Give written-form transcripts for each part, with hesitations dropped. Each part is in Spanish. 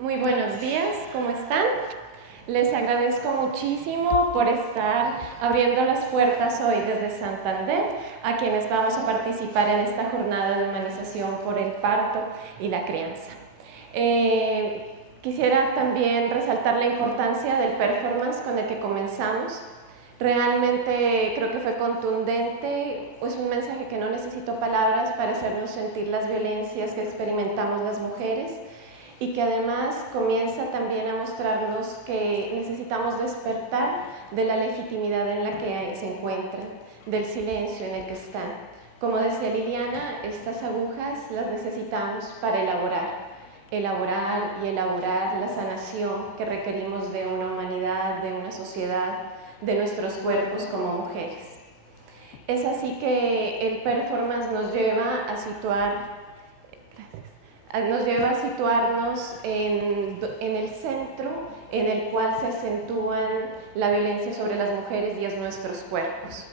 Muy buenos días, ¿cómo están? Les agradezco muchísimo por estar abriendo las puertas hoy desde Santander a quienes vamos a participar en esta jornada de humanización por el parto y la crianza. Quisiera también resaltar la importancia del performance con el que comenzamos. Realmente creo que fue contundente, es un mensaje que no necesito palabras para hacernos sentir las violencias que experimentamos las mujeres y que además comienza también a mostrarnos que necesitamos despertar de la legitimidad en la que se encuentran, del silencio en el que están. Como decía Liliana, estas agujas las necesitamos para elaborar y elaborar la sanación que requerimos de una humanidad, de una sociedad, de nuestros cuerpos como mujeres. Es así que el performance nos lleva a situarnos en el centro en el cual se acentúan la violencia sobre las mujeres y es nuestros cuerpos.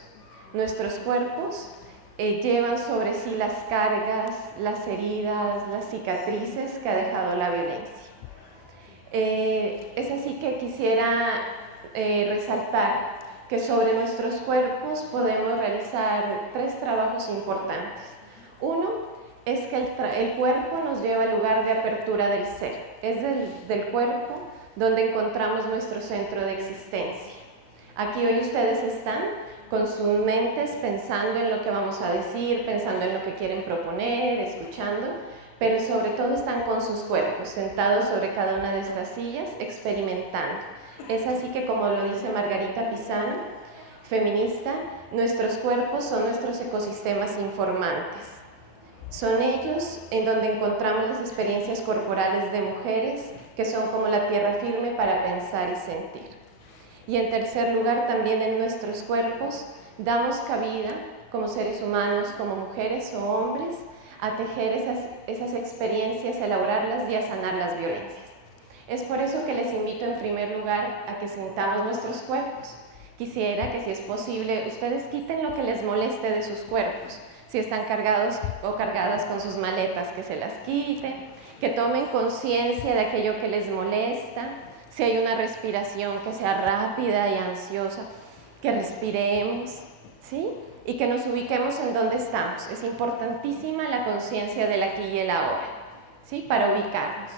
Nuestros cuerpos llevan sobre sí las cargas, las heridas, las cicatrices que ha dejado la violencia. Es así que quisiera resaltar que sobre nuestros cuerpos podemos realizar 3 trabajos importantes. Uno es que el cuerpo nos lleva al lugar de apertura del ser. Es del cuerpo donde encontramos nuestro centro de existencia. Aquí hoy ustedes están con sus mentes pensando en lo que vamos a decir, pensando en lo que quieren proponer, escuchando, pero sobre todo están con sus cuerpos, sentados sobre cada una de estas sillas, experimentando. Es así que, como lo dice Margarita Pisano, feminista, nuestros cuerpos son nuestros ecosistemas informantes. Son ellos en donde encontramos las experiencias corporales de mujeres que son como la tierra firme para pensar y sentir. Y en tercer lugar, también en nuestros cuerpos damos cabida como seres humanos, como mujeres o hombres, a tejer esas experiencias, a elaborarlas y a sanar las violencias. Es por eso que les invito en primer lugar a que sintamos nuestros cuerpos. Quisiera que, si es posible, ustedes quiten lo que les moleste de sus cuerpos. Si están cargados o cargadas con sus maletas, que se las quiten, que tomen conciencia de aquello que les molesta. Si hay una respiración que sea rápida y ansiosa, que respiremos, ¿sí? Y que nos ubiquemos en donde estamos. Es importantísima la conciencia del aquí y el ahora, ¿sí? Para ubicarnos.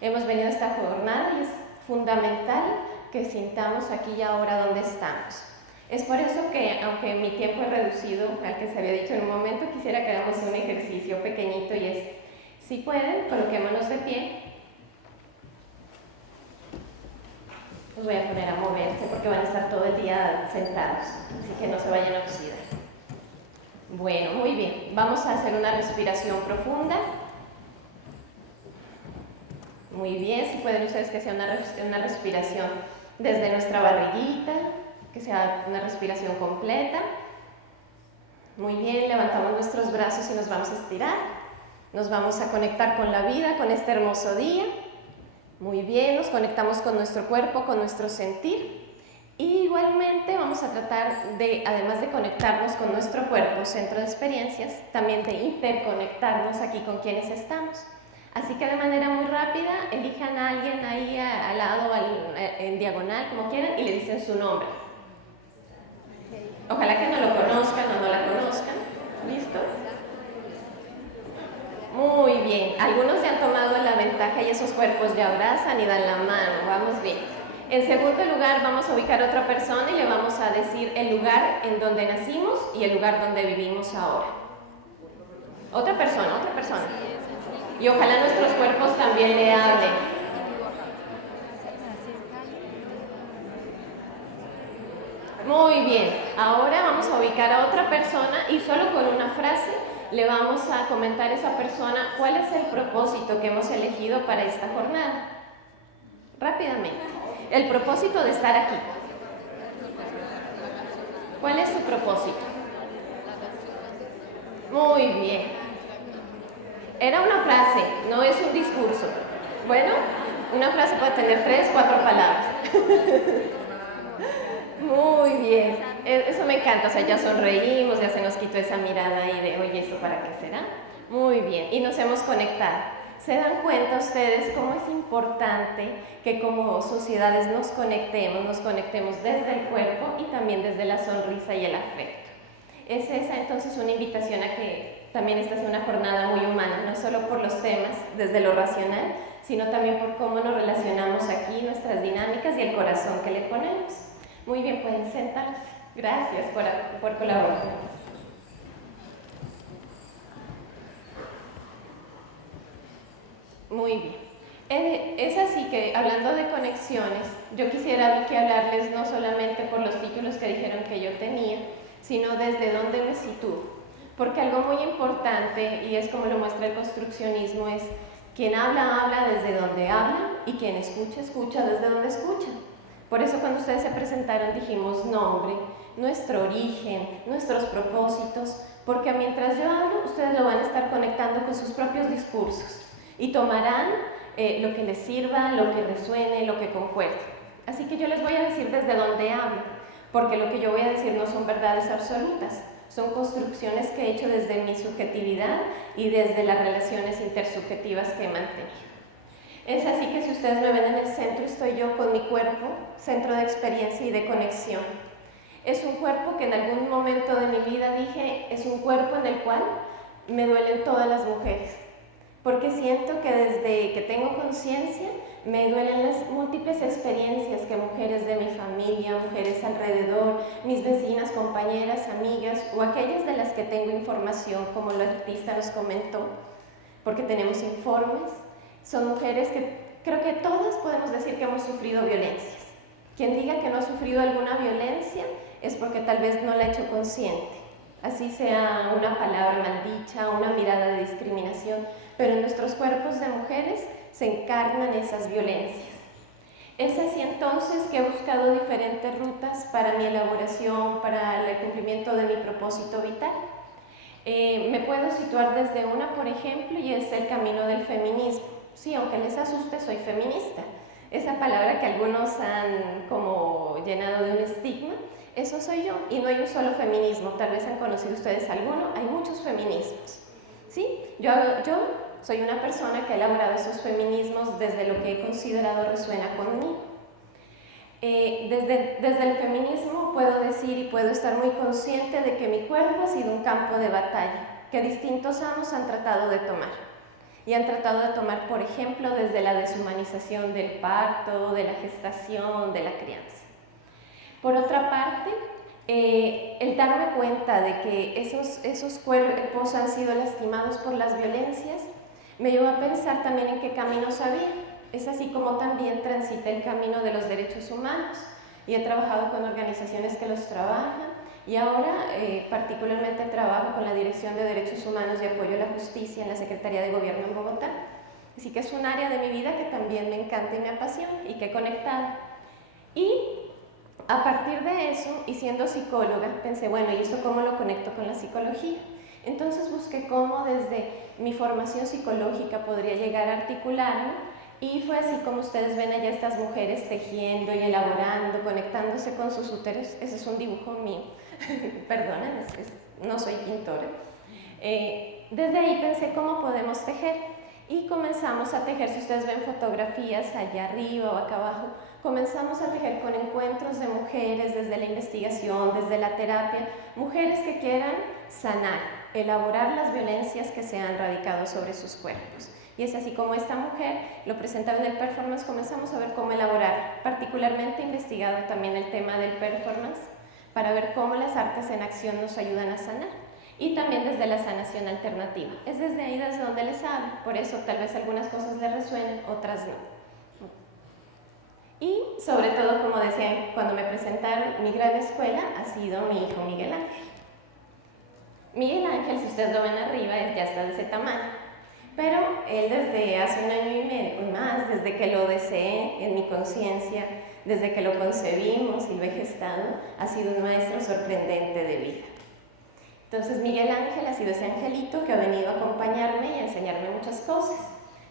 Hemos venido a esta jornada y es fundamental que sintamos aquí y ahora dónde estamos. Es por eso que, aunque mi tiempo es reducido al que se había dicho en un momento, quisiera que hagamos un ejercicio pequeñito y es, si pueden, coloquémonos de pie. Los voy a poner a moverse porque van a estar todo el día sentados, así que no se vayan a oxidar. Bueno, muy bien. Vamos a hacer una respiración profunda. Muy bien, si pueden ustedes que sea una respiración desde nuestra barriguita, que sea una respiración completa. Muy bien, levantamos nuestros brazos y nos vamos a estirar. Nos vamos a conectar con la vida, con este hermoso día. Muy bien, nos conectamos con nuestro cuerpo, con nuestro sentir. Y igualmente vamos a tratar de, además de conectarnos con nuestro cuerpo, centro de experiencias, también de interconectarnos aquí con quienes estamos. Así que de manera muy rápida, elijan a alguien ahí al lado, en diagonal, como quieran, y le dicen su nombre. Ojalá que no lo conozcan o no la conozcan. ¿Listo? Muy bien. Algunos ya han tomado la ventaja y esos cuerpos ya abrazan y dan la mano. Vamos bien. En segundo lugar, vamos a ubicar a otra persona y le vamos a decir el lugar en donde nacimos y el lugar donde vivimos ahora. Otra persona. Y ojalá nuestros cuerpos también le hablen. Muy bien, ahora vamos a ubicar a otra persona y solo con una frase le vamos a comentar a esa persona cuál es el propósito que hemos elegido para esta jornada. Rápidamente, el propósito de estar aquí. ¿Cuál es su propósito? Muy bien. Era una frase, no es un discurso. Bueno, una frase puede tener 3, 4 palabras. Muy bien, eso me encanta, o sea, ya sonreímos, ya se nos quitó esa mirada ahí de, oye, ¿esto para qué será? Muy bien, y nos hemos conectado. ¿Se dan cuenta ustedes cómo es importante que como sociedades nos conectemos desde el cuerpo y también desde la sonrisa y el afecto? Es esa entonces una invitación a que también esta es una jornada muy humana, no solo por los temas desde lo racional, sino también por cómo nos relacionamos aquí, nuestras dinámicas y el corazón que le ponemos. Muy bien, pueden sentarse. Gracias por colaborar. Muy bien. Es así que, hablando de conexiones, yo quisiera que hablarles no solamente por los títulos que dijeron que yo tenía, sino desde dónde me sitúo. Porque algo muy importante, y es como lo muestra el construccionismo, es quien habla, habla desde donde habla, y quien escucha, escucha desde donde escucha. Por eso cuando ustedes se presentaron dijimos nombre, nuestro origen, nuestros propósitos, porque mientras yo hablo, ustedes lo van a estar conectando con sus propios discursos y tomarán lo que les sirva, lo que resuene, lo que concuerde. Así que yo les voy a decir desde dónde hablo, porque lo que yo voy a decir no son verdades absolutas, son construcciones que he hecho desde mi subjetividad y desde las relaciones intersubjetivas que he mantenido. Es así que si ustedes me ven en el centro, estoy yo con mi cuerpo, centro de experiencia y de conexión. Es un cuerpo que en algún momento de mi vida dije, es un cuerpo en el cual me duelen todas las mujeres, porque siento que desde que tengo conciencia me duelen las múltiples experiencias que mujeres de mi familia, mujeres alrededor, mis vecinas, compañeras, amigas o aquellas de las que tengo información, como la artista nos comentó, porque tenemos informes, son mujeres que creo que todas podemos decir que hemos sufrido violencias. Quien diga que no ha sufrido alguna violencia es porque tal vez no la ha hecho consciente, así sea una palabra maldicha, una mirada de discriminación, pero en nuestros cuerpos de mujeres se encarnan esas violencias. Es así entonces que he buscado diferentes rutas para mi elaboración, para el cumplimiento de mi propósito vital. Me puedo situar desde una, por ejemplo, y es el camino del feminismo. Sí, aunque les asuste, soy feminista. Esa palabra que algunos han como llenado de un estigma, eso soy yo, y no hay un solo feminismo, tal vez han conocido ustedes alguno, hay muchos feminismos. ¿Sí? Yo soy una persona que ha elaborado esos feminismos desde lo que he considerado resuena conmigo. Desde el feminismo puedo decir y puedo estar muy consciente de que mi cuerpo ha sido un campo de batalla que distintos amos han tratado de tomar. Y han tratado de tomar, por ejemplo, desde la deshumanización del parto, de la gestación, de la crianza. Por otra parte, el darme cuenta de que esos cuerpos han sido lastimados por las violencias me llevó a pensar también en qué caminos había. Es así como también transité el camino de los derechos humanos y he trabajado con organizaciones que los trabajan y ahora particularmente trabajo con la Dirección de Derechos Humanos y Apoyo a la Justicia en la Secretaría de Gobierno en Bogotá. Así que es un área de mi vida que también me encanta y me apasiona y que he conectado. Y a partir de eso, y siendo psicóloga, pensé, bueno, ¿y eso cómo lo conecto con la psicología? Entonces busqué cómo desde mi formación psicológica podría llegar a articularlo y fue así como ustedes ven allá estas mujeres tejiendo y elaborando, conectándose con sus úteros. Ese es un dibujo mío, perdonen, no soy pintora. Desde ahí pensé cómo podemos tejer y comenzamos a tejer, si ustedes ven fotografías allá arriba o acá abajo, comenzamos a tejer con encuentros de mujeres desde la investigación, desde la terapia, mujeres que quieran sanar, elaborar las violencias que se han radicado sobre sus cuerpos. Y es así como esta mujer lo presentaba en el performance, comenzamos a ver cómo elaborar, particularmente investigado también el tema del performance, para ver cómo las artes en acción nos ayudan a sanar. Y también desde la sanación alternativa. Es desde ahí desde donde les hablo, por eso tal vez algunas cosas les resuenen, otras no. Y sobre todo, como decían cuando me presentaron, mi gran escuela ha sido mi hijo Miguel Ángel. Miguel Ángel, si ustedes lo ven arriba, ya está de ese tamaño. Pero él desde hace un año y medio y más, desde que lo deseé en mi conciencia, desde que lo concebimos y lo he gestado, ha sido un maestro sorprendente de vida. Entonces Miguel Ángel ha sido ese angelito que ha venido a acompañarme y a enseñarme muchas cosas.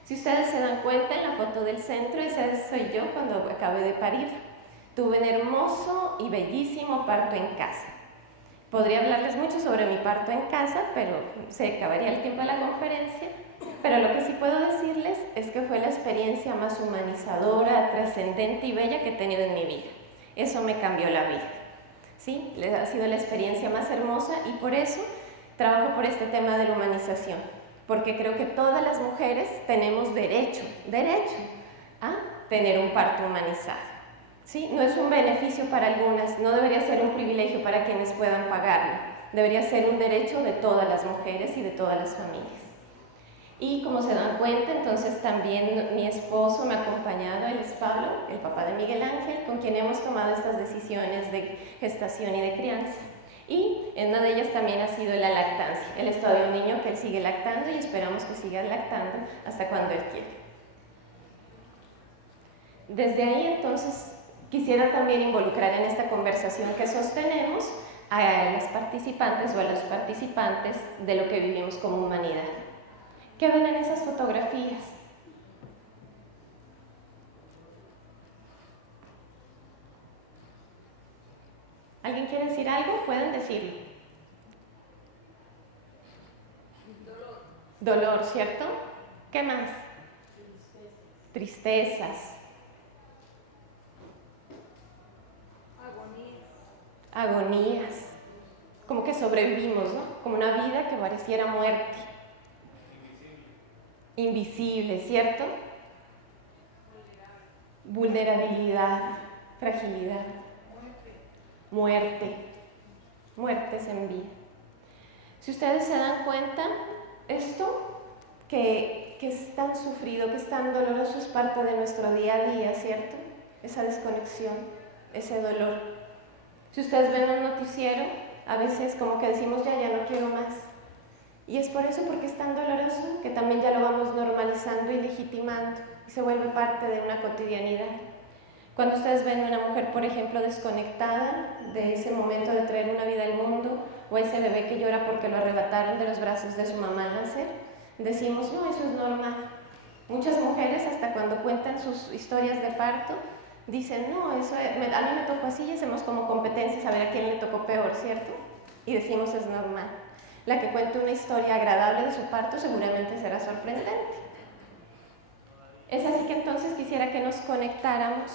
Si ustedes se dan cuenta en la foto del centro, esa soy yo cuando acabé de parir. Tuve un hermoso y bellísimo parto en casa. Podría hablarles mucho sobre mi parto en casa, pero se acabaría el tiempo de la conferencia. pero lo que sí puedo decirles es que fue la experiencia más humanizadora, trascendente y bella que he tenido en mi vida. Eso me cambió la vida, ¿sí? Ha sido la experiencia más hermosa y por eso trabajo por este tema de la humanización, porque creo que todas las mujeres tenemos derecho a tener un parto humanizado, ¿sí? No es un beneficio para algunas, no debería ser un privilegio para quienes puedan pagarlo, debería ser un derecho de todas las mujeres y de todas las familias. Y como se dan cuenta, entonces también mi esposo me ha acompañado, él es Pablo, el papá de Miguel Ángel, con quien hemos tomado estas decisiones de gestación y de crianza. Y en una de ellas también ha sido la lactancia. Él es todavía un niño que él sigue lactando y esperamos que siga lactando hasta cuando él quiera. Desde ahí entonces quisiera también involucrar en esta conversación que sostenemos a las participantes o a los participantes de lo que vivimos como humanidad. ¿Qué ven en esas fotografías? ¿Alguien quiere decir algo? Pueden decirlo. Dolor, ¿cierto? ¿Qué más? Tristezas. Agonías. Como que sobrevivimos, ¿no? Como una vida que pareciera muerte. Invisible, ¿cierto? Vulnerabilidad, fragilidad. Muerte. Muertes en vida. Si ustedes se dan cuenta, esto que es tan sufrido, que es tan doloroso, es parte de nuestro día a día, ¿cierto? Esa desconexión, ese dolor. Si ustedes ven un noticiero, a veces como que decimos, ya no quiero más. Y es por eso, porque es tan doloroso, que también ya lo vamos normalizando y legitimando, y se vuelve parte de una cotidianidad. Cuando ustedes ven a una mujer, por ejemplo, desconectada de ese momento de traer una vida al mundo, o ese bebé que llora porque lo arrebataron de los brazos de su mamá al nacer, decimos, no, eso es normal. Muchas mujeres, hasta cuando cuentan sus historias de parto, dicen, no, a mí me tocó así, y hacemos como competencias a ver a quién le tocó peor, ¿cierto? Y decimos, es normal. La que cuente una historia agradable de su parto seguramente será sorprendente. Es así que entonces quisiera que nos conectáramos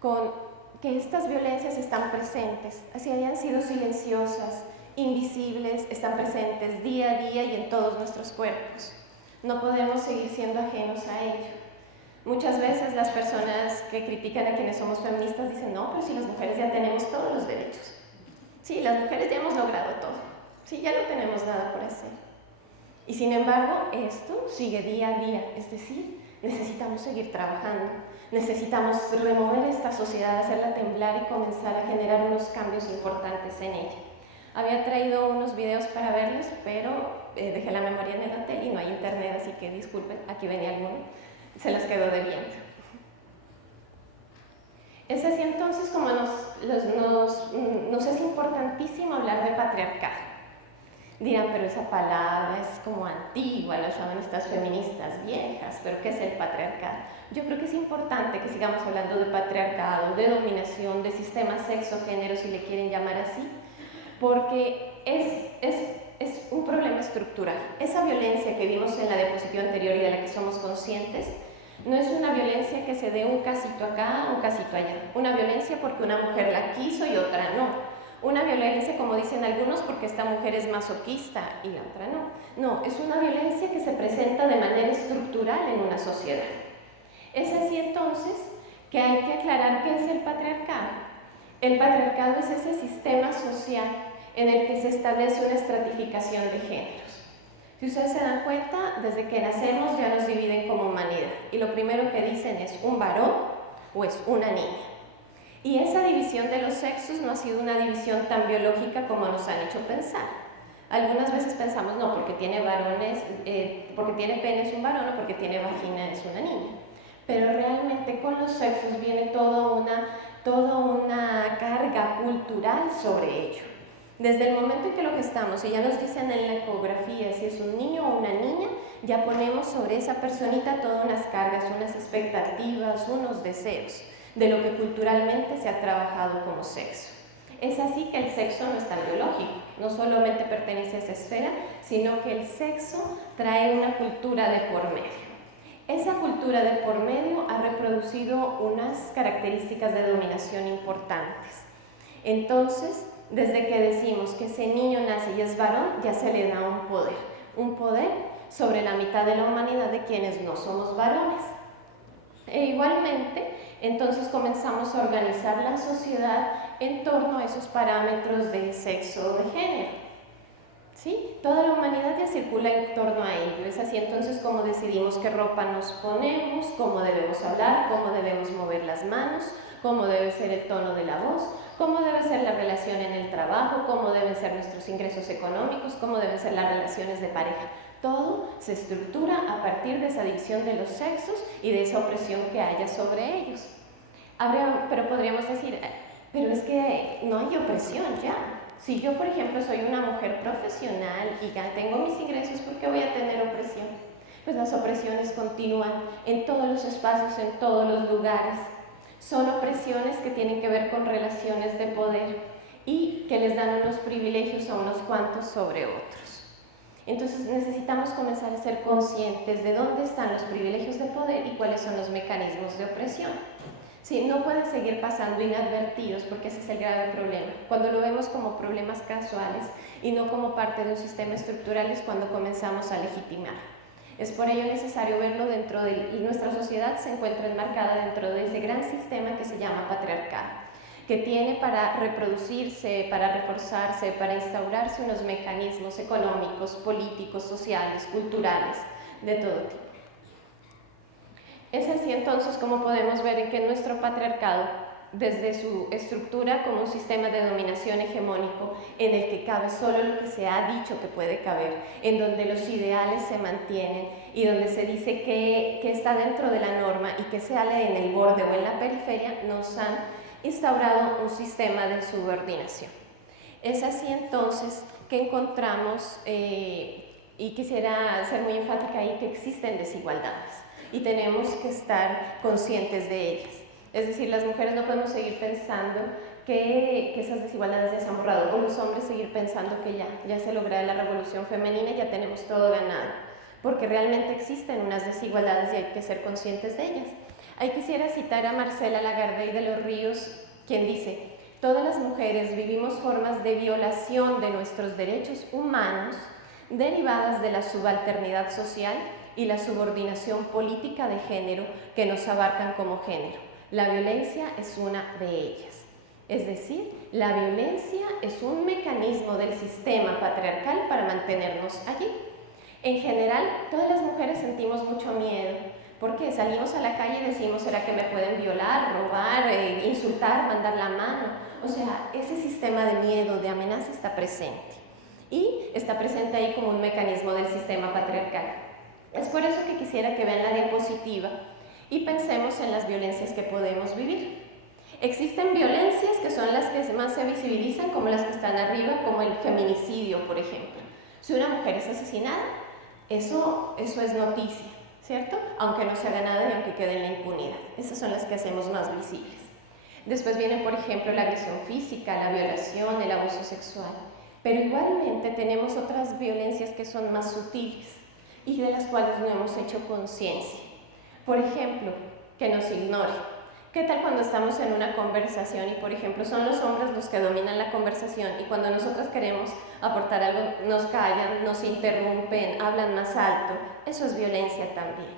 con que estas violencias están presentes, así hayan sido silenciosas, invisibles, están presentes día a día y en todos nuestros cuerpos. No podemos seguir siendo ajenos a ello. Muchas veces las personas que critican a quienes somos feministas dicen, no, pero si las mujeres ya tenemos todos los derechos. Sí, las mujeres ya hemos logrado todo. Sí, ya no tenemos nada por hacer. Y sin embargo, esto sigue día a día, es decir, necesitamos seguir trabajando, necesitamos remover esta sociedad, hacerla temblar y comenzar a generar unos cambios importantes en ella. Había traído unos videos para verles, pero dejé la memoria en el hotel y no hay internet, así que disculpen, aquí venía alguno, se los quedó debiendo. Es así entonces como nos es importantísimo hablar de patriarcado. Dirán, pero esa palabra es como antigua, la llaman estas feministas viejas, pero ¿qué es el patriarcado? Yo creo que es importante que sigamos hablando de patriarcado, de dominación, de sistema sexo-género, si le quieren llamar así, porque es un problema estructural. Esa violencia que vimos en la diapositiva anterior y de la que somos conscientes, no es una violencia que se dé un casito acá, un casito allá. Una violencia porque una mujer la quiso y otra no. Una violencia, como dicen algunos, porque esta mujer es masoquista y la otra no. No, es una violencia que se presenta de manera estructural en una sociedad. Es así entonces que hay que aclarar qué es el patriarcado. El patriarcado es ese sistema social en el que se establece una estratificación de géneros. Si ustedes se dan cuenta, desde que nacemos ya nos dividen como humanidad. Y lo primero que dicen es un varón o es una niña. Y esa división de los sexos no ha sido una división tan biológica como nos han hecho pensar. Algunas veces pensamos, no, porque tiene varones, porque tiene pene es un varón o porque tiene vagina es una niña. Pero realmente con los sexos viene toda una carga cultural sobre ello. Desde el momento en que lo gestamos y ya nos dicen en la ecografía si es un niño o una niña, ya ponemos sobre esa personita todas unas cargas, unas expectativas, unos deseos de lo que culturalmente se ha trabajado como sexo. Es así que el sexo no es tan biológico, no solamente pertenece a esa esfera, sino que el sexo trae una cultura de por medio. Esa cultura de por medio ha reproducido unas características de dominación importantes. Entonces, desde que decimos que ese niño nace y es varón, ya se le da un poder sobre la mitad de la humanidad de quienes no somos varones. E igualmente, entonces comenzamos a organizar la sociedad en torno a esos parámetros de sexo o de género. ¿Sí? Toda la humanidad ya circula en torno a ello. Es así entonces como decidimos qué ropa nos ponemos, cómo debemos hablar, cómo debemos mover las manos, cómo debe ser el tono de la voz, cómo debe ser la relación en el trabajo, cómo deben ser nuestros ingresos económicos, cómo deben ser las relaciones de pareja. Todo se estructura a partir de esa división de los sexos y de esa opresión que haya sobre ellos. Pero podríamos decir, pero es que no hay opresión ya. Si yo, por ejemplo, soy una mujer profesional y ya tengo mis ingresos, ¿por qué voy a tener opresión? Pues las opresiones continúan en todos los espacios, en todos los lugares. Son opresiones que tienen que ver con relaciones de poder y que les dan unos privilegios a unos cuantos sobre otros. Entonces necesitamos comenzar a ser conscientes de dónde están los privilegios de poder y cuáles son los mecanismos de opresión. Sí, no pueden seguir pasando inadvertidos porque ese es el grave problema. Cuando lo vemos como problemas casuales y no como parte de un sistema estructural es cuando comenzamos a legitimar. Es por ello necesario verlo dentro de nuestra sociedad, se encuentra enmarcada dentro de ese gran sistema que se llama patriarcado, que tiene para reproducirse, para reforzarse, para instaurarse unos mecanismos económicos, políticos, sociales, culturales, de todo tipo. Es así entonces como podemos ver en que nuestro patriarcado, desde su estructura como un sistema de dominación hegemónico en el que cabe solo lo que se ha dicho que puede caber, en donde los ideales se mantienen y donde se dice que está dentro de la norma y que se sale en el borde o en la periferia, nos han instaurado un sistema de subordinación. Es así entonces que encontramos, y quisiera ser muy enfática ahí, que existen desigualdades y tenemos que estar conscientes de ellas. Es decir, las mujeres no podemos seguir pensando que esas desigualdades ya se han borrado, o los hombres seguir pensando que ya se logra la revolución femenina y ya tenemos todo ganado, porque realmente existen unas desigualdades y hay que ser conscientes de ellas. Ahí quisiera citar a Marcela Lagarde de los Ríos, quien dice: todas las mujeres vivimos formas de violación de nuestros derechos humanos derivadas de la subalternidad social y la subordinación política de género que nos abarcan como género. La violencia es una de ellas. Es decir, la violencia es un mecanismo del sistema patriarcal para mantenernos allí. En general, todas las mujeres sentimos mucho miedo, porque salimos a la calle y decimos: ¿será que me pueden violar, robar, insultar, mandar la mano? O sea, ese sistema de miedo, de amenaza está presente. Y está presente ahí como un mecanismo del sistema patriarcal. Es por eso que quisiera que vean la diapositiva y pensemos en las violencias que podemos vivir. Existen violencias que son las que más se visibilizan, como las que están arriba, como el feminicidio, por ejemplo. Si una mujer es asesinada, eso es noticia, ¿cierto? Aunque no se haga nada y aunque quede en la impunidad. Esas son las que hacemos más visibles. Después viene, por ejemplo, la agresión física, la violación, el abuso sexual. Pero igualmente tenemos otras violencias que son más sutiles y de las cuales no hemos hecho conciencia. Por ejemplo, que nos ignore. ¿Qué tal cuando estamos en una conversación y, por ejemplo, son los hombres los que dominan la conversación y cuando nosotros queremos aportar algo nos callan, nos interrumpen, hablan más alto? Eso es violencia también.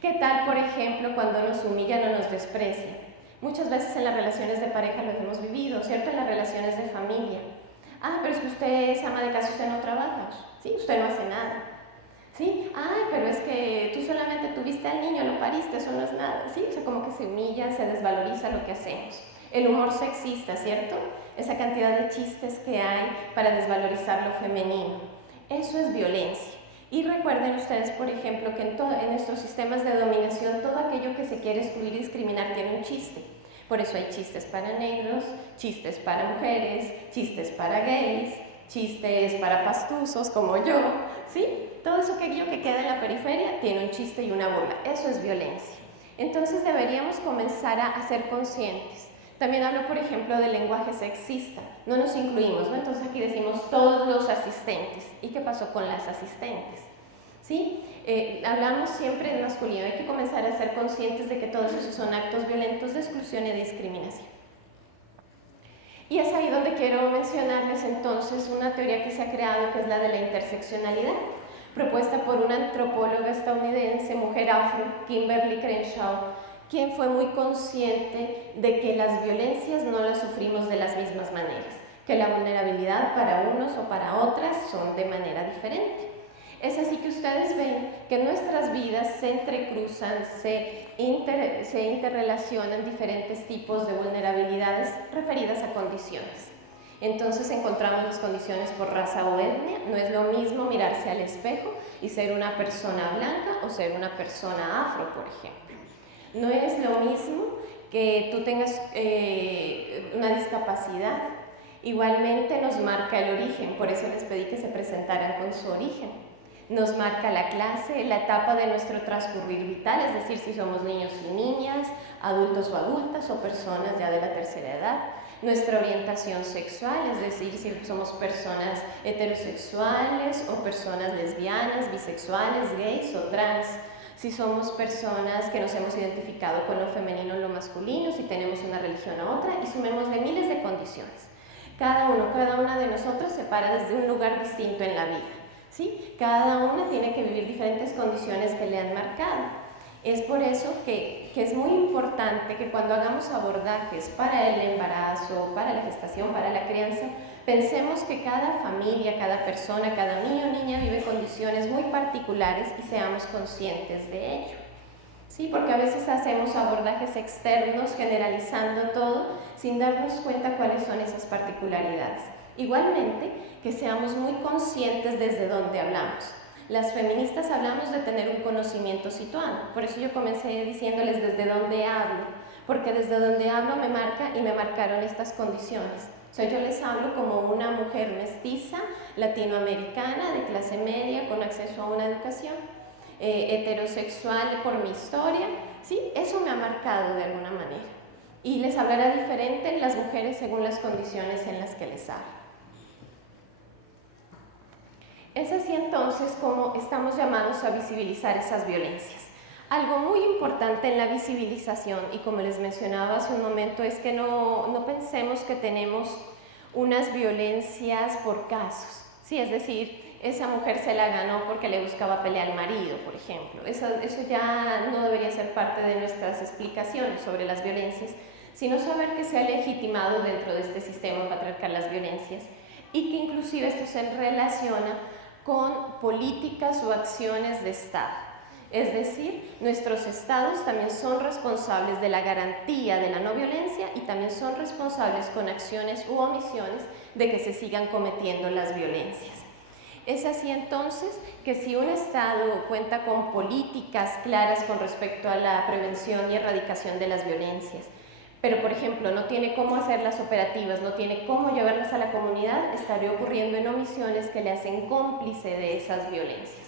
¿Qué tal, por ejemplo, cuando nos humillan o nos desprecian? Muchas veces en las relaciones de pareja lo hemos vivido, ¿cierto? En las relaciones de familia. Ah, pero es que usted es ama de casa, usted no trabaja, ¿sí? Usted no hace nada. ¿Sí? Ay, pero es que tú solamente tuviste al niño, lo pariste, eso no es nada, ¿sí? O sea, como que se humilla, se desvaloriza lo que hacemos. El humor sexista, ¿cierto? Esa cantidad de chistes que hay para desvalorizar lo femenino. Eso es violencia. Y recuerden ustedes, por ejemplo, que en nuestros sistemas de dominación todo aquello que se quiere excluir y discriminar tiene un chiste. Por eso hay chistes para negros, chistes para mujeres, chistes para gays, chistes para pastuzos como yo, ¿sí? Todo eso que queda en la periferia tiene un chiste y una burla. Eso es violencia. Entonces deberíamos comenzar a ser conscientes También hablo, por ejemplo, del lenguaje sexista. No nos incluimos, ¿no? Entonces aquí decimos todos los asistentes. ¿Y qué pasó con las asistentes? ¿Sí? Hablamos siempre de masculino. Hay que comenzar a ser conscientes de que todos esos son actos violentos de exclusión y discriminación. Y es ahí donde quiero mencionarles entonces una teoría que se ha creado, que es la de la interseccionalidad, propuesta por una antropóloga estadounidense, mujer afro, Kimberly Crenshaw, quien fue muy consciente de que las violencias no las sufrimos de las mismas maneras, que la vulnerabilidad para unos o para otras son de manera diferente. Es así que ustedes ven que nuestras vidas se entrecruzan, se interrelacionan diferentes tipos de vulnerabilidades referidas a condiciones. Entonces encontramos las condiciones por raza o etnia. No es lo mismo mirarse al espejo y ser una persona blanca o ser una persona afro, por ejemplo. No es lo mismo que tú tengas una discapacidad. Igualmente nos marca el origen, por eso les pedí que se presentaran con su origen. Nos marca la clase, la etapa de nuestro transcurrir vital, es decir, si somos niños y niñas, adultos o adultas o personas ya de la tercera edad. Nuestra orientación sexual, es decir, si somos personas heterosexuales o personas lesbianas, bisexuales, gays o trans. Si somos personas que nos hemos identificado con lo femenino o lo masculino, si tenemos una religión a otra, y sumemos de miles de condiciones. Cada una de nosotros se para desde un lugar distinto en la vida. ¿Sí? Cada una tiene que vivir diferentes condiciones que le han marcado. Es por eso que es muy importante que cuando hagamos abordajes para el embarazo, para la gestación, para la crianza, pensemos que cada familia, cada persona, cada niño o niña vive condiciones muy particulares y seamos conscientes de ello. ¿Sí? Porque a veces hacemos abordajes externos generalizando todo sin darnos cuenta cuáles son esas particularidades. Igualmente, que seamos muy conscientes desde dónde hablamos. Las feministas hablamos de tener un conocimiento situado, por eso yo comencé diciéndoles desde dónde hablo, porque desde donde hablo me marca y me marcaron estas condiciones. O sea, yo les hablo como una mujer mestiza, latinoamericana, de clase media, con acceso a una educación, heterosexual por mi historia, ¿sí? Eso me ha marcado de alguna manera. Y les hablará diferente las mujeres según las condiciones en las que les hablo. Es así entonces como estamos llamados a visibilizar esas violencias. Algo muy importante en la visibilización, y como les mencionaba hace un momento, es que no pensemos que tenemos unas violencias por casos. Sí, es decir, esa mujer se la ganó porque le buscaba pelea al marido, por ejemplo. Eso ya no debería ser parte de nuestras explicaciones sobre las violencias, sino saber que se ha legitimado dentro de este sistema patriarcal las violencias y que inclusive esto se relaciona con políticas o acciones de Estado. Es decir, nuestros estados también son responsables de la garantía de la no violencia y también son responsables con acciones u omisiones de que se sigan cometiendo las violencias. Es así entonces que si un Estado cuenta con políticas claras con respecto a la prevención y erradicación de las violencias, pero por ejemplo no tiene cómo hacerlas operativas, no tiene cómo llevarlas a la comunidad, estaría ocurriendo en omisiones que le hacen cómplice de esas violencias.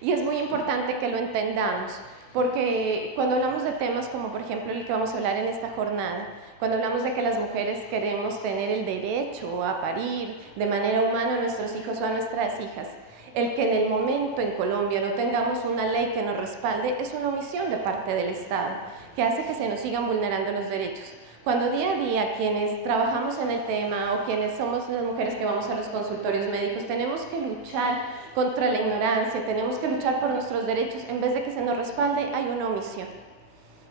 Y es muy importante que lo entendamos, porque cuando hablamos de temas como por ejemplo el que vamos a hablar en esta jornada, cuando hablamos de que las mujeres queremos tener el derecho a parir de manera humana a nuestros hijos o a nuestras hijas, el que en el momento en Colombia no tengamos una ley que nos respalde es una omisión de parte del Estado, que hace que se nos sigan vulnerando los derechos. Cuando día a día quienes trabajamos en el tema o quienes somos las mujeres que vamos a los consultorios médicos tenemos que luchar contra la ignorancia, tenemos que luchar por nuestros derechos, en vez de que se nos respalde hay una omisión.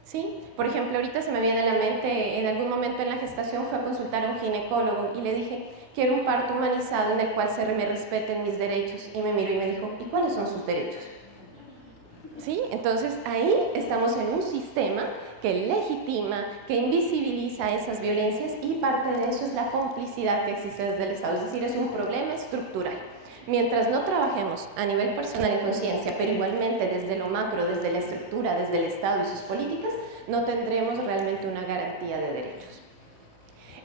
¿Sí? Por ejemplo, ahorita se me viene a la mente, en algún momento en la gestación fui a consultar a un ginecólogo y le dije, quiero un parto humanizado en el cual se me respeten mis derechos, y me miró y me dijo, ¿y cuáles son sus derechos? ¿Sí? Entonces ahí estamos en un sistema que legitima, que invisibiliza esas violencias, y parte de eso es la complicidad que existe desde el Estado, es decir, es un problema estructural. Mientras no trabajemos a nivel personal y conciencia, pero igualmente desde lo macro, desde la estructura, desde el Estado y sus políticas, no tendremos realmente una garantía de derechos.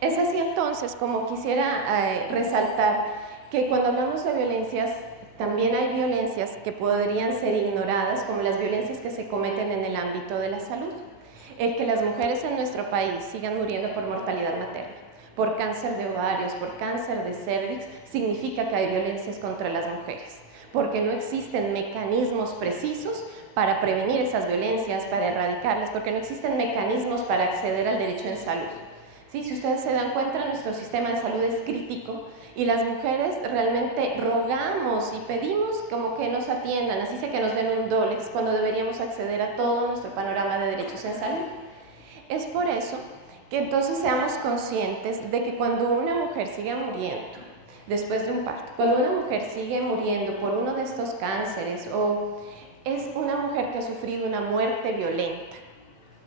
Es así entonces como quisiera resaltar que cuando hablamos de violencias, también hay violencias que podrían ser ignoradas, como las violencias que se cometen en el ámbito de la salud. El que las mujeres en nuestro país sigan muriendo por mortalidad materna, por cáncer de ovarios, por cáncer de cervix, significa que hay violencias contra las mujeres, porque no existen mecanismos precisos para prevenir esas violencias, para erradicarlas, porque no existen mecanismos para acceder al derecho en salud. ¿Sí? Si ustedes se dan cuenta, nuestro sistema de salud es crítico y las mujeres realmente rogamos y pedimos como que nos atiendan, así sea que nos den un Dolex, cuando deberíamos acceder a todo nuestro panorama de derechos en salud. Es por eso que entonces seamos conscientes de que cuando una mujer sigue muriendo después de un parto, cuando una mujer sigue muriendo por uno de estos cánceres o es una mujer que ha sufrido una muerte violenta,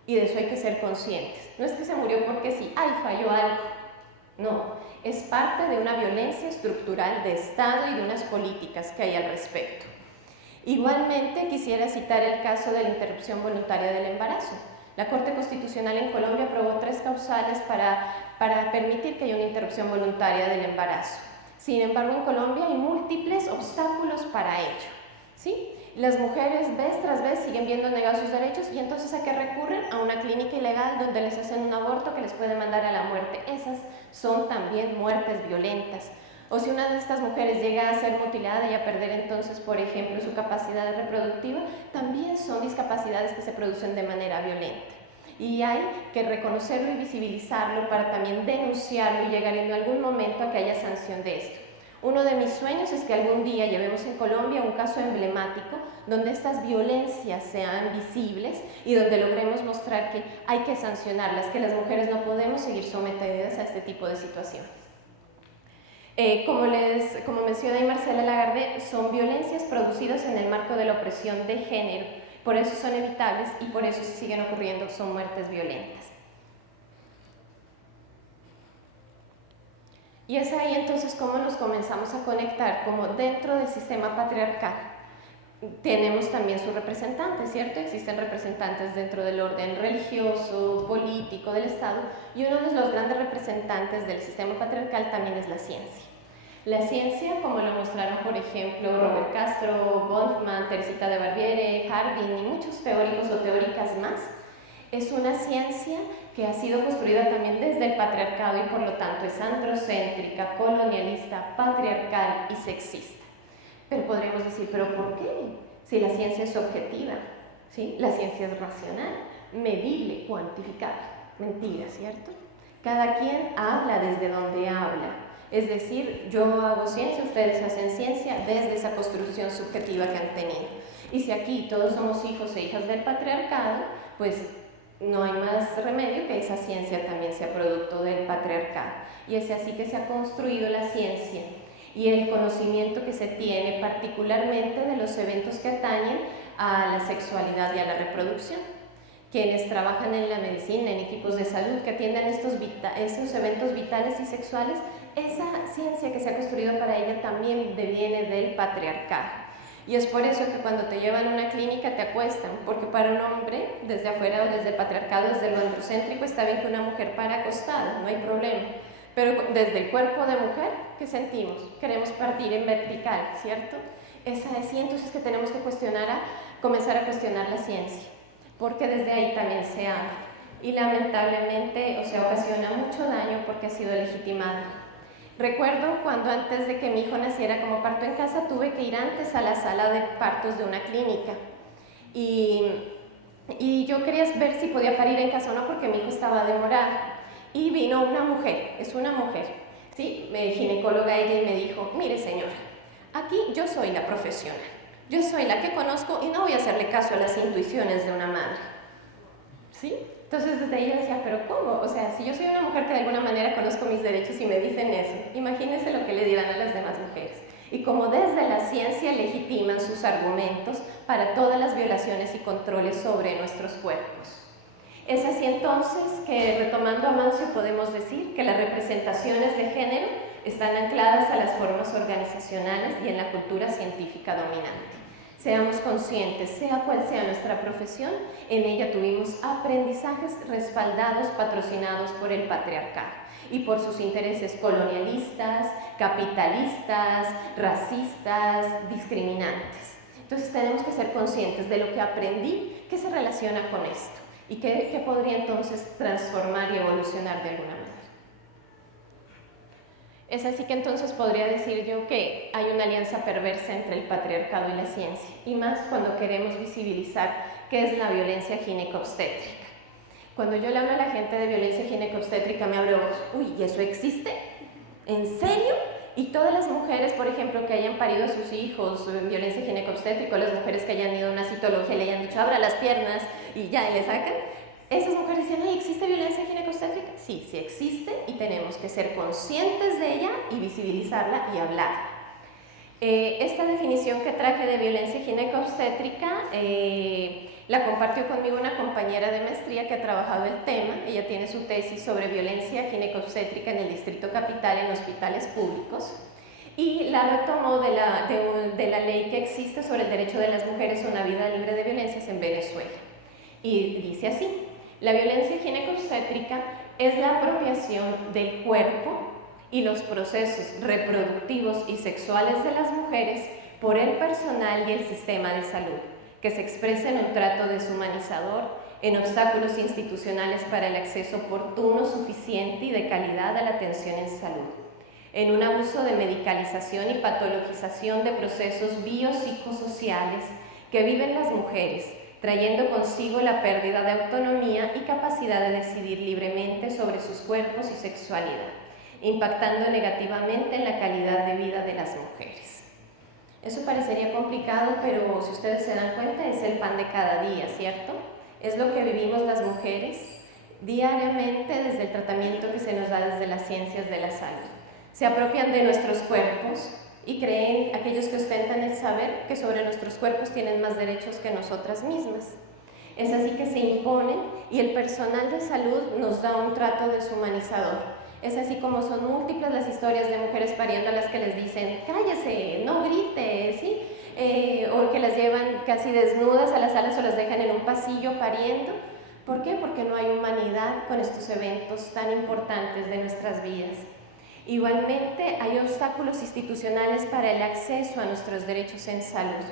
y de eso hay que ser conscientes. No es que se murió porque sí, ¡ay, falló algo! No, es parte de una violencia estructural de Estado y de unas políticas que hay al respecto. Igualmente quisiera citar el caso de la interrupción voluntaria del embarazo. La Corte Constitucional en Colombia aprobó 3 causales para permitir que haya una interrupción voluntaria del embarazo. Sin embargo, en Colombia hay múltiples obstáculos para ello, ¿sí? Las mujeres vez tras vez siguen viendo negados sus derechos y entonces ¿a qué recurren? A una clínica ilegal donde les hacen un aborto que les puede mandar a la muerte. Esas son también muertes violentas. O si una de estas mujeres llega a ser mutilada y a perder entonces, por ejemplo, su capacidad reproductiva, también son discapacidades que se producen de manera violenta. Y hay que reconocerlo y visibilizarlo para también denunciarlo y llegar en algún momento a que haya sanción de esto. Uno de mis sueños es que algún día llevemos en Colombia un caso emblemático donde estas violencias sean visibles y donde logremos mostrar que hay que sancionarlas, que las mujeres no podemos seguir sometidas a este tipo de situaciones. Como menciona Marcela Lagarde, son violencias producidas en el marco de la opresión de género, por eso son evitables y por eso si siguen ocurriendo son muertes violentas. Y es ahí entonces como nos comenzamos a conectar, como dentro del sistema patriarcal tenemos también sus representantes, ¿cierto? Existen representantes dentro del orden religioso, político, del Estado, y uno de los grandes representantes del sistema patriarcal también es la ciencia. La ciencia, como lo mostraron, por ejemplo, Robert Castro, Boltzmann, Teresita de Barbiere, Harding y muchos teóricos o teóricas más, es una ciencia que ha sido construida también desde el patriarcado y por lo tanto es androcéntrica, colonialista, patriarcal y sexista. Pero podríamos decir, ¿pero por qué? Si la ciencia es objetiva, ¿sí? La ciencia es racional, medible, cuantificable. Mentira, ¿cierto? Cada quien habla desde donde habla. Es decir, yo hago ciencia, ustedes hacen ciencia desde esa construcción subjetiva que han tenido. Y si aquí todos somos hijos e hijas del patriarcado, pues no hay más remedio que esa ciencia también sea producto del patriarcado. Y es así que se ha construido la ciencia y el conocimiento que se tiene particularmente de los eventos que atañen a la sexualidad y a la reproducción. Quienes trabajan en la medicina, en equipos de salud que atienden esos eventos vitales y sexuales, esa ciencia que se ha construido para ella también deviene del patriarcado. Y es por eso que cuando te llevan a una clínica te acuestan, porque para un hombre, desde afuera o desde el patriarcado, desde lo androcéntrico, está bien que una mujer pare acostada, no hay problema. Pero desde el cuerpo de mujer, ¿qué sentimos? Queremos partir en vertical, ¿cierto? Es así entonces que tenemos que comenzar a cuestionar la ciencia, porque desde ahí también se ama. Y lamentablemente, ocasiona mucho daño porque ha sido legitimada. Recuerdo cuando antes de que mi hijo naciera como parto en casa, tuve que ir antes a la sala de partos de una clínica. Y yo quería ver si podía parir en casa o no porque mi hijo estaba demorado. Y vino una mujer, es una mujer, ¿sí? Ginecóloga ella y me dijo, mire señora, aquí yo soy la profesional, yo soy la que conozco y no voy a hacerle caso a las intuiciones de una madre, ¿sí? Entonces desde ahí yo decía, pero ¿cómo? O sea, si yo soy una mujer que de alguna manera conozco mis derechos y me dicen eso, imagínense lo que le dirán a las demás mujeres. Y como desde la ciencia legitiman sus argumentos para todas las violaciones y controles sobre nuestros cuerpos. Es así entonces que, retomando a Mancio, podemos decir que las representaciones de género están ancladas a las formas organizacionales y en la cultura científica dominante. Seamos conscientes, sea cual sea nuestra profesión, en ella tuvimos aprendizajes respaldados, patrocinados por el patriarcado y por sus intereses colonialistas, capitalistas, racistas, discriminantes. Entonces tenemos que ser conscientes de lo que aprendí que se relaciona con esto. ¿Y qué podría entonces transformar y evolucionar de alguna manera? Es así que entonces podría decir yo que hay una alianza perversa entre el patriarcado y la ciencia, y más cuando queremos visibilizar qué es la violencia ginecobstétrica. Cuando yo le hablo a la gente de violencia ginecobstétrica me hablo, uy, ¿y eso existe? ¿En serio? Y todas las mujeres, por ejemplo, que hayan parido a sus hijos en violencia ginecobstétrica, o las mujeres que hayan ido a una citología y le hayan dicho, abra las piernas y ya, y le sacan, esas mujeres dicen, ¿ay, existe violencia ginecobstétrica? Sí, sí existe y tenemos que ser conscientes de ella y visibilizarla y hablarla. Esta definición que traje de violencia ginecobstétrica la compartió conmigo una compañera de maestría que ha trabajado el tema. Ella tiene su tesis sobre violencia ginecobstétrica en el Distrito Capital en hospitales públicos y la retomó de la ley que existe sobre el derecho de las mujeres a una vida libre de violencias en Venezuela. Y dice así: la violencia ginecobstétrica es la apropiación del cuerpo y los procesos reproductivos y sexuales de las mujeres por el personal y el sistema de salud, que se expresa en un trato deshumanizador, en obstáculos institucionales para el acceso oportuno, suficiente y de calidad a la atención en salud, en un abuso de medicalización y patologización de procesos biopsicosociales que viven las mujeres, trayendo consigo la pérdida de autonomía y capacidad de decidir libremente sobre sus cuerpos y sexualidad, impactando negativamente en la calidad de vida de las mujeres. Eso parecería complicado, pero si ustedes se dan cuenta es el pan de cada día, ¿cierto? Es lo que vivimos las mujeres diariamente desde el tratamiento que se nos da desde las ciencias de la salud. Se apropian de nuestros cuerpos y creen aquellos que ostentan el saber que sobre nuestros cuerpos tienen más derechos que nosotras mismas. Es así que se imponen y el personal de salud nos da un trato deshumanizador. Es así como son múltiples las historias de mujeres pariendo a las que les dicen, cállese, no grite, ¿sí? O que las llevan casi desnudas a las salas o las dejan en un pasillo pariendo. ¿Por qué? Porque no hay humanidad con estos eventos tan importantes de nuestras vidas. Igualmente, hay obstáculos institucionales para el acceso a nuestros derechos en salud.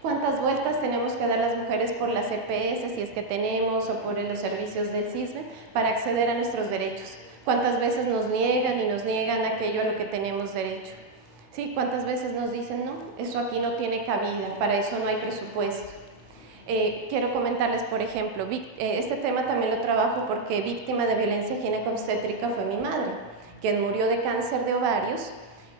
¿Cuántas vueltas tenemos que dar las mujeres por las EPS, si es que tenemos, o por los servicios del CISBEN, para acceder a nuestros derechos? ¿Cuántas veces nos niegan y nos niegan aquello a lo que tenemos derecho? ¿Sí? ¿Cuántas veces nos dicen, no, eso aquí no tiene cabida, para eso no hay presupuesto? Quiero comentarles, por ejemplo, este tema también lo trabajo porque víctima de violencia ginecobstétrica fue mi madre, quien murió de cáncer de ovarios,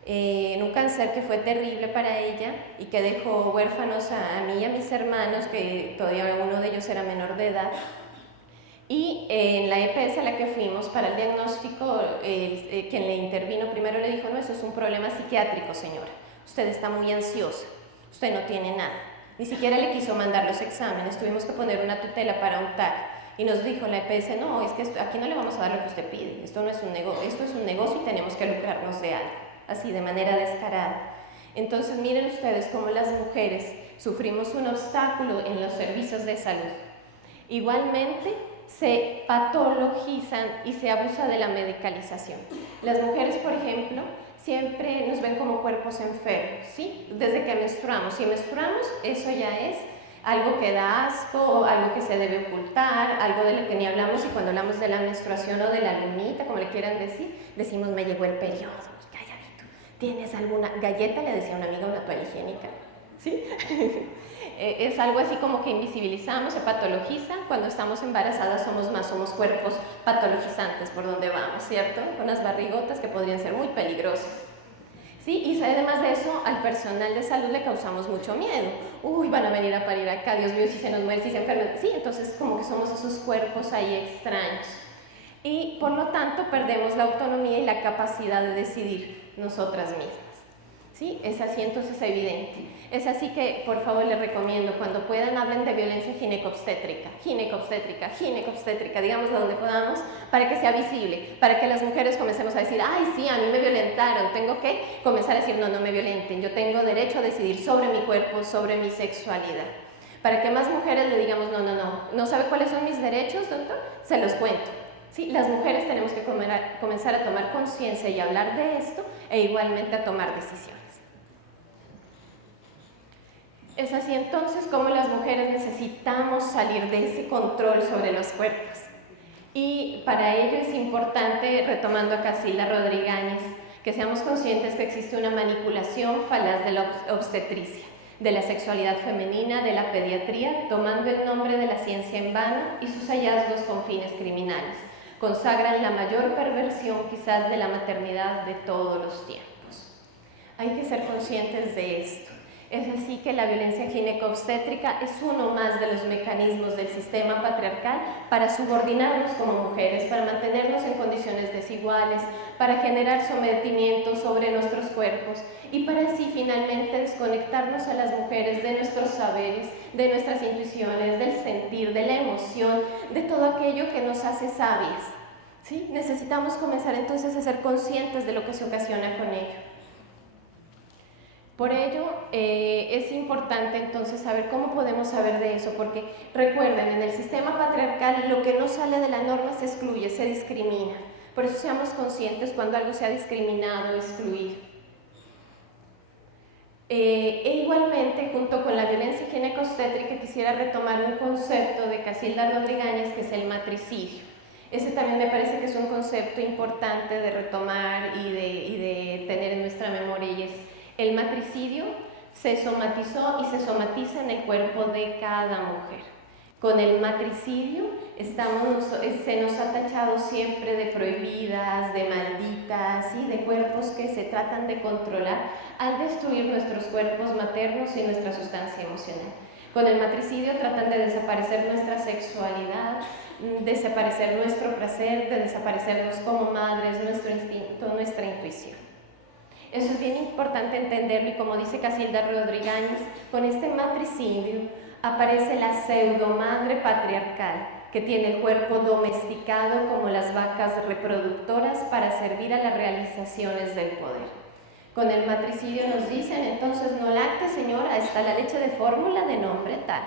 en un cáncer que fue terrible para ella y que dejó huérfanos a mí y a mis hermanos, que todavía uno de ellos era menor de edad. Y en la EPS a la que fuimos para el diagnóstico, quien le intervino primero le dijo, no, eso es un problema psiquiátrico, señora, usted está muy ansiosa, usted no tiene nada. Ni siquiera le quiso mandar los exámenes, tuvimos que poner una tutela para un TAC. Y nos dijo la EPS, no, es que aquí no le vamos a dar lo que usted pide, esto es un negocio y tenemos que lucrarnos de algo, así de manera descarada. Entonces miren ustedes cómo las mujeres sufrimos un obstáculo en los servicios de salud. Igualmente, se patologizan y se abusa de la medicalización. Las mujeres, por ejemplo, siempre nos ven como cuerpos enfermos, ¿sí? Desde que menstruamos. Si menstruamos, eso ya es algo que da asco, algo que se debe ocultar, algo de lo que ni hablamos, y cuando hablamos de la menstruación o de la lunita, como le quieran decir, decimos, me llegó el periodo, calladito. ¿Tienes alguna galleta? Le decía una amiga, una toalla higiénica, ¿sí? Es algo así como que invisibilizamos, se patologiza. Cuando estamos embarazadas somos cuerpos patologizantes por donde vamos, ¿cierto? Con las barrigotas que podrían ser muy peligrosas. ¿Sí? Y además de eso, al personal de salud le causamos mucho miedo. Uy, van a venir a parir acá, Dios mío, si se nos muere, si se enferma. Sí, entonces como que somos esos cuerpos ahí extraños. Y por lo tanto perdemos la autonomía y la capacidad de decidir nosotras mismas. ¿Sí? Es así, entonces evidente. Es así que, por favor, les recomiendo, cuando puedan, hablen de violencia ginecobstétrica, digámoslo donde podamos, para que sea visible, para que las mujeres comencemos a decir, ay, sí, a mí me violentaron, tengo que comenzar a decir, no, no me violenten, yo tengo derecho a decidir sobre mi cuerpo, sobre mi sexualidad. Para que más mujeres le digamos, no sabe cuáles son mis derechos, doctor, se los cuento. ¿Sí? Las mujeres tenemos que comenzar a tomar conciencia y hablar de esto, e igualmente a tomar decisiones. Es así entonces como las mujeres necesitamos salir de ese control sobre los cuerpos. Y para ello es importante, retomando a Casilda Rodríguez, que seamos conscientes que existe una manipulación falaz de la obstetricia, de la sexualidad femenina, de la pediatría, tomando el nombre de la ciencia en vano y sus hallazgos con fines criminales. Consagran la mayor perversión quizás de la maternidad de todos los tiempos. Hay que ser conscientes de esto. Es así que la violencia gineco-obstétrica es uno más de los mecanismos del sistema patriarcal para subordinarnos como mujeres, para mantenernos en condiciones desiguales, para generar sometimiento sobre nuestros cuerpos y para así finalmente desconectarnos a las mujeres de nuestros saberes, de nuestras intuiciones, del sentir, de la emoción, de todo aquello que nos hace sabias. ¿Sí? Necesitamos comenzar entonces a ser conscientes de lo que se ocasiona con ello. Por ello, es importante entonces saber cómo podemos saber de eso, porque recuerden, en el sistema patriarcal lo que no sale de la norma se excluye, se discrimina. Por eso seamos conscientes cuando algo se ha discriminado, excluido. E igualmente, junto con la violencia gineco-obstétrica, quisiera retomar un concepto de Casilda Rodríguez, que es el matricidio. Ese también me parece que es un concepto importante de retomar y de tener en nuestra memoria, y es: el matricidio se somatizó y se somatiza en el cuerpo de cada mujer. Con el matricidio se nos ha tachado siempre de prohibidas, de malditas, de cuerpos que se tratan de controlar al destruir nuestros cuerpos maternos y nuestra sustancia emocional. Con el matricidio tratan de desaparecer nuestra sexualidad, desaparecer nuestro placer, de desaparecernos como madres, nuestro instinto, nuestra intuición. Eso es bien importante entenderlo, y como dice Casilda Rodríguez, con este matricidio aparece la pseudomadre patriarcal, que tiene el cuerpo domesticado como las vacas reproductoras para servir a las realizaciones del poder. Con el matricidio nos dicen, entonces, no lacte, señora, está la leche de fórmula de nombre tal.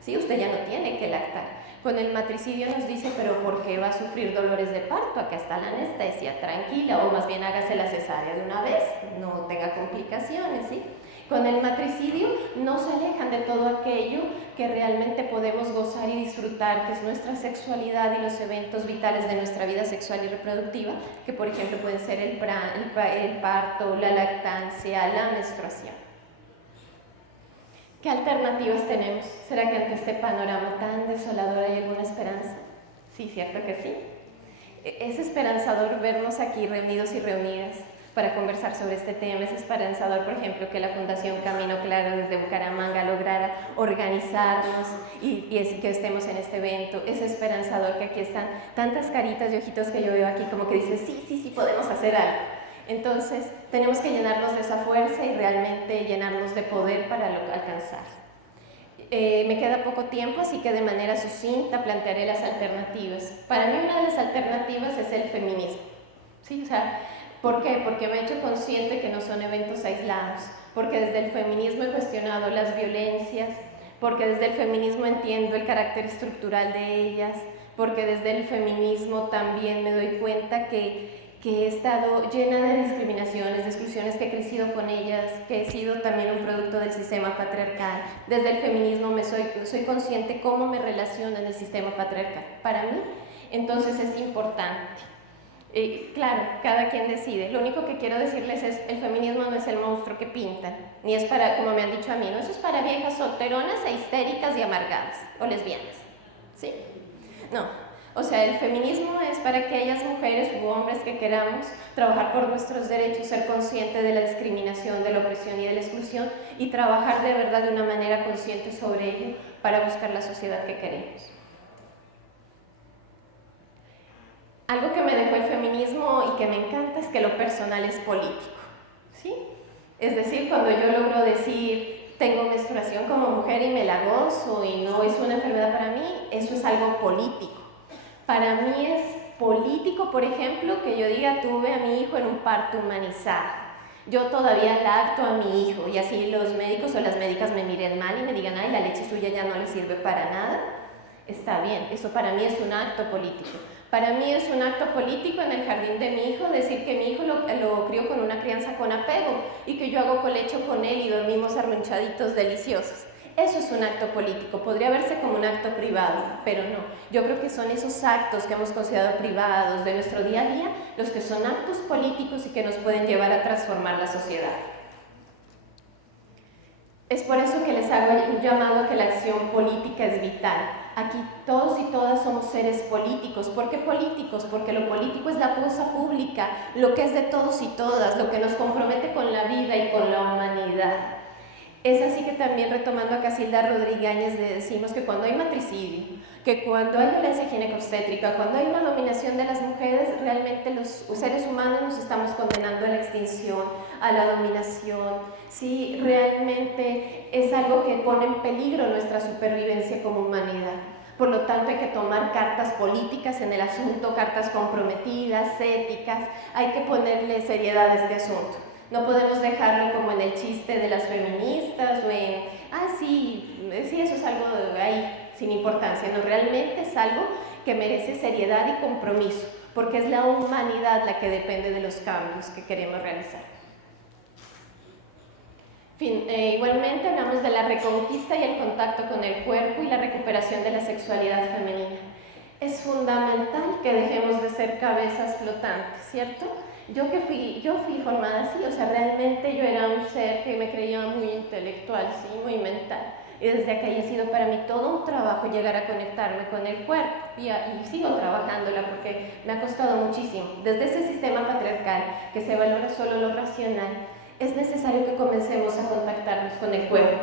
¿Sí? Usted ya no tiene que lactar. Con el matricidio nos dice, pero ¿por qué va a sufrir dolores de parto? Acá está la anestesia, tranquila, o más bien hágase la cesárea de una vez, no tenga complicaciones, ¿sí? Con el matricidio no se alejan de todo aquello que realmente podemos gozar y disfrutar, que es nuestra sexualidad y los eventos vitales de nuestra vida sexual y reproductiva, que por ejemplo pueden ser el parto, la lactancia, la menstruación. ¿Qué alternativas tenemos? ¿Será que ante este panorama tan desolador hay alguna esperanza? Sí, cierto que sí. Es esperanzador vernos aquí reunidos y reunidas para conversar sobre este tema. Es esperanzador, por ejemplo, que la Fundación Camino Claro desde Bucaramanga lograra organizarnos y que estemos en este evento. Es esperanzador que aquí están tantas caritas y ojitos que yo veo aquí como que dicen, sí, podemos hacer algo. Entonces, tenemos que llenarnos de esa fuerza y realmente llenarnos de poder para alcanzar. Me queda poco tiempo, así que de manera sucinta plantearé las alternativas. Para mí una de las alternativas es el feminismo. ¿Sí? O sea, ¿por qué? Porque me he hecho consciente que no son eventos aislados, porque desde el feminismo he cuestionado las violencias, porque desde el feminismo entiendo el carácter estructural de ellas, porque desde el feminismo también me doy cuenta que he estado llena de discriminaciones, de exclusiones, que he crecido con ellas, que he sido también un producto del sistema patriarcal. Desde el feminismo soy consciente cómo me relaciona en el sistema patriarcal. Para mí, entonces es importante. Claro, cada quien decide. Lo único que quiero decirles es, el feminismo no es el monstruo que pintan, ni es para, como me han dicho a mí, no, eso es para viejas solteronas e histéricas y amargadas, o lesbianas, ¿sí? No. O sea, el feminismo es para aquellas mujeres u hombres que queramos trabajar por nuestros derechos, ser conscientes de la discriminación, de la opresión y de la exclusión, y trabajar de verdad de una manera consciente sobre ello para buscar la sociedad que queremos. Algo que me dejó el feminismo y que me encanta es que lo personal es político, ¿sí? Es decir, cuando yo logro decir, tengo menstruación como mujer y me la gozo y no es una enfermedad para mí, eso es algo político. Para mí es político, por ejemplo, que yo diga, tuve a mi hijo en un parto humanizado. Yo todavía lacto a mi hijo, y así los médicos o las médicas me miren mal y me digan, ay, la leche suya ya no le sirve para nada. Está bien, eso para mí es un acto político. Para mí es un acto político en el jardín de mi hijo decir que mi hijo lo crió con una crianza con apego y que yo hago colecho con él y dormimos arrunchaditos deliciosos. Eso es un acto político, podría verse como un acto privado, pero no. Yo creo que son esos actos que hemos considerado privados de nuestro día a día los que son actos políticos y que nos pueden llevar a transformar la sociedad. Es por eso que les hago un llamado a que la acción política es vital. Aquí todos y todas somos seres políticos. ¿Por qué políticos? Porque lo político es la cosa pública, lo que es de todos y todas, lo que nos compromete con la vida y con la humanidad. Es así que también, retomando a Casilda Rodríguez, decimos que cuando hay matricidio, que cuando hay violencia ginecobstétrica, cuando hay una dominación de las mujeres, realmente los seres humanos nos estamos condenando a la extinción, a la dominación. Sí, realmente es algo que pone en peligro nuestra supervivencia como humanidad. Por lo tanto, hay que tomar cartas políticas en el asunto, cartas comprometidas, éticas, hay que ponerle seriedad a este asunto. No podemos dejarlo como en el chiste de las feministas o en, sí, eso es algo ahí sin importancia. No, realmente es algo que merece seriedad y compromiso, porque es la humanidad la que depende de los cambios que queremos realizar. Igualmente hablamos de la reconquista y el contacto con el cuerpo y la recuperación de la sexualidad femenina. Es fundamental que dejemos de ser cabezas flotantes, ¿cierto? Yo fui formada así, o sea, realmente yo era un ser que me creía muy intelectual, sí, muy mental. Y desde aquello ha sido para mí todo un trabajo llegar a conectarme con el cuerpo y sigo trabajándola porque me ha costado muchísimo. Desde ese sistema patriarcal que se valora solo lo racional, es necesario que comencemos a contactarnos con el cuerpo.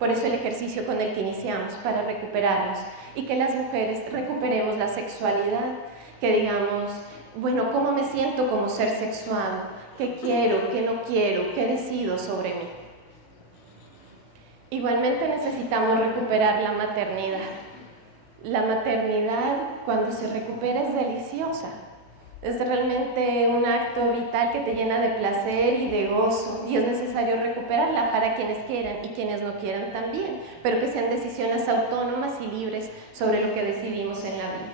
Por eso el ejercicio con el que iniciamos, para recuperarnos y que las mujeres recuperemos la sexualidad, que digamos, bueno, ¿cómo me siento como ser sexuado? ¿Qué quiero? ¿Qué no quiero? ¿Qué decido sobre mí? Igualmente necesitamos recuperar la maternidad. La maternidad, cuando se recupera, es deliciosa. Es realmente un acto vital que te llena de placer y de gozo, y es necesario recuperarla para quienes quieran y quienes no quieran también, pero que sean decisiones autónomas y libres sobre lo que decidimos en la vida.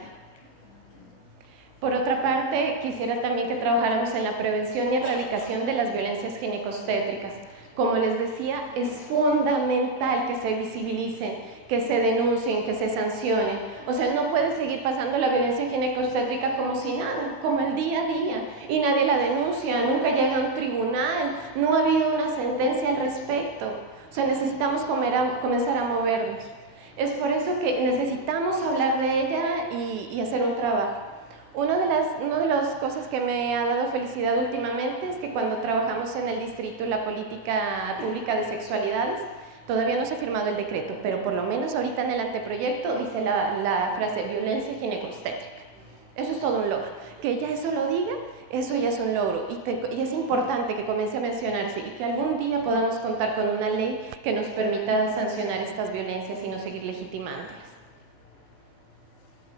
Por otra parte, quisiera también que trabajáramos en la prevención y erradicación de las violencias ginecobstétricas. Como les decía, es fundamental que se visibilicen, que se denuncien, que se sancionen. O sea, no puede seguir pasando la violencia ginecobstétrica como si nada, como el día a día, y nadie la denuncia, nunca llega a un tribunal, no ha habido una sentencia al respecto. O sea, necesitamos comenzar a movernos. Es por eso que necesitamos hablar de ella y hacer un trabajo. Una de las cosas que me ha dado felicidad últimamente es que cuando trabajamos en el distrito la política pública de sexualidades, todavía no se ha firmado el decreto, pero por lo menos ahorita en el anteproyecto dice la frase violencia ginecobstétrica. Eso es todo un logro. Que ya eso lo diga, eso ya es un logro y es importante que comience a mencionarse y que algún día podamos contar con una ley que nos permita sancionar estas violencias y no seguir legitimándolas.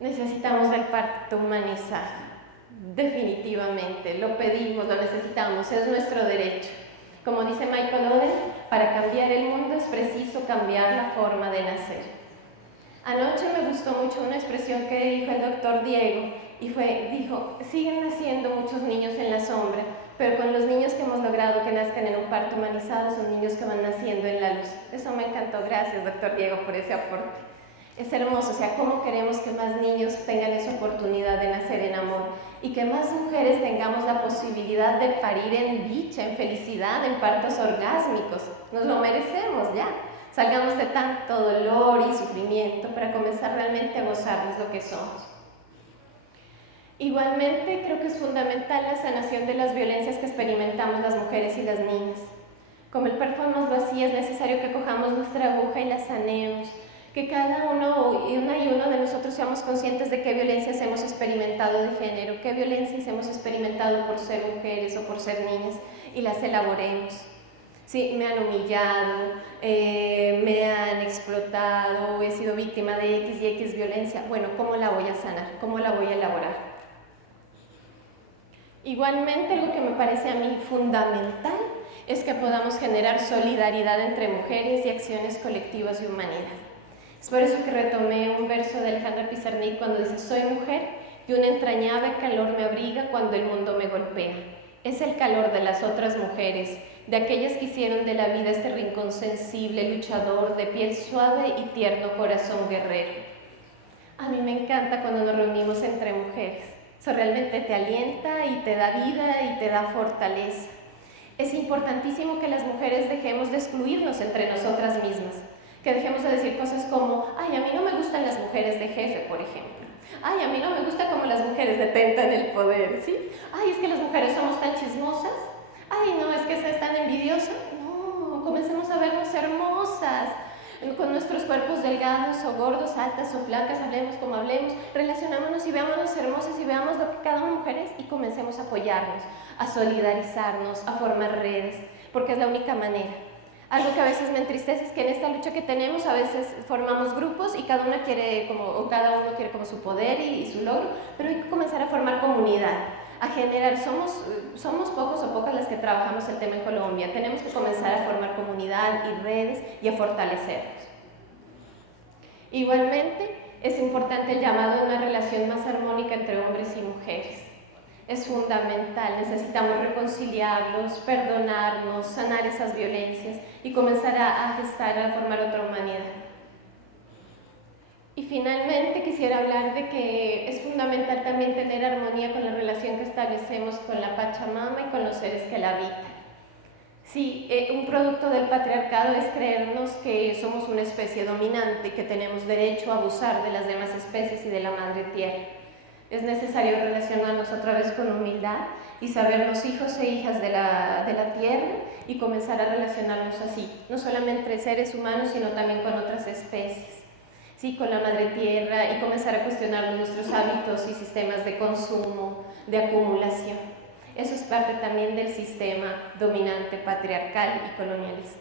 Necesitamos del parto humanizado, definitivamente, lo pedimos, lo necesitamos, es nuestro derecho. Como dice Michael Oden, para cambiar el mundo es preciso cambiar la forma de nacer. Anoche me gustó mucho una expresión que dijo el doctor Diego, y dijo, siguen naciendo muchos niños en la sombra, pero con los niños que hemos logrado que nazcan en un parto humanizado son niños que van naciendo en la luz. Eso me encantó, gracias doctor Diego por ese aporte. Es hermoso, o sea, cómo queremos que más niños tengan esa oportunidad de nacer en amor y que más mujeres tengamos la posibilidad de parir en dicha, en felicidad, en partos orgásmicos. Nos lo merecemos ya. Salgamos de tanto dolor y sufrimiento para comenzar realmente a gozarnos lo que somos. Igualmente, creo que es fundamental la sanación de las violencias que experimentamos las mujeres y las niñas. Como el performance lo hacía, es necesario que cojamos nuestra aguja y la sanemos, que cada uno y uno de nosotros seamos conscientes de qué violencias hemos experimentado de género, qué violencias hemos experimentado por ser mujeres o por ser niñas y las elaboremos. Sí, me han humillado, me han explotado, he sido víctima de X y X violencia. Bueno, ¿cómo la voy a sanar? ¿Cómo la voy a elaborar? Igualmente, algo que me parece a mí fundamental es que podamos generar solidaridad entre mujeres y acciones colectivas de humanidad. Es por eso que retomé un verso de Alejandra Pizarnik cuando dice: soy mujer y un entrañable calor me abriga cuando el mundo me golpea. Es el calor de las otras mujeres de aquellas que hicieron de la vida este rincón sensible, luchador, de piel suave y tierno corazón guerrero. A mí me encanta cuando nos reunimos entre mujeres. Eso realmente te alienta y te da vida y te da fortaleza. Es importantísimo que las mujeres dejemos de excluirnos entre nosotras mismas, que dejemos de decir cosas como, ay, a mí no me gustan las mujeres de jefe, por ejemplo. Ay, a mí no me gusta cómo las mujeres detentan el poder, ¿sí? Ay, es que las mujeres somos tan chismosas. Ay, no, es que se están envidiosas. No, comencemos a vernos hermosas, con nuestros cuerpos delgados o gordos, altas o flacas, hablemos como hablemos, relacionámonos y veámonos hermosas y veamos lo que cada una mujer es y comencemos a apoyarnos, a solidarizarnos, a formar redes, porque es la única manera. Algo que a veces me entristece es que en esta lucha que tenemos a veces formamos grupos y cada uno quiere como su poder y su logro, pero hay que comenzar a formar comunidad, a generar, somos pocos o pocas las que trabajamos el tema en Colombia, tenemos que comenzar a formar comunidad y redes y a fortalecernos. Igualmente, es importante el llamado a una relación más armónica entre hombres y mujeres. Es fundamental, necesitamos reconciliarlos, perdonarnos, sanar esas violencias y comenzar a gestar, a formar otra humanidad. Y finalmente quisiera hablar de que es fundamental también tener armonía con la relación que establecemos con la Pachamama y con los seres que la habitan. Sí, un producto del patriarcado es creernos que somos una especie dominante y que tenemos derecho a abusar de las demás especies y de la madre tierra. Es necesario relacionarnos otra vez con humildad y sabernos hijos e hijas de la tierra y comenzar a relacionarnos así, no solamente entre seres humanos, sino también con otras especies, ¿sí? Con la madre tierra y comenzar a cuestionar nuestros hábitos y sistemas de consumo, de acumulación. Eso es parte también del sistema dominante, patriarcal y colonialista.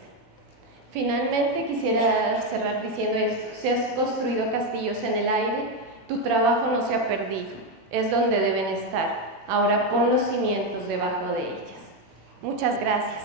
Finalmente quisiera cerrar diciendo esto: si has construido castillos en el aire, tu trabajo no se ha perdido, es donde deben estar. Ahora pon los cimientos debajo de ellas. Muchas gracias.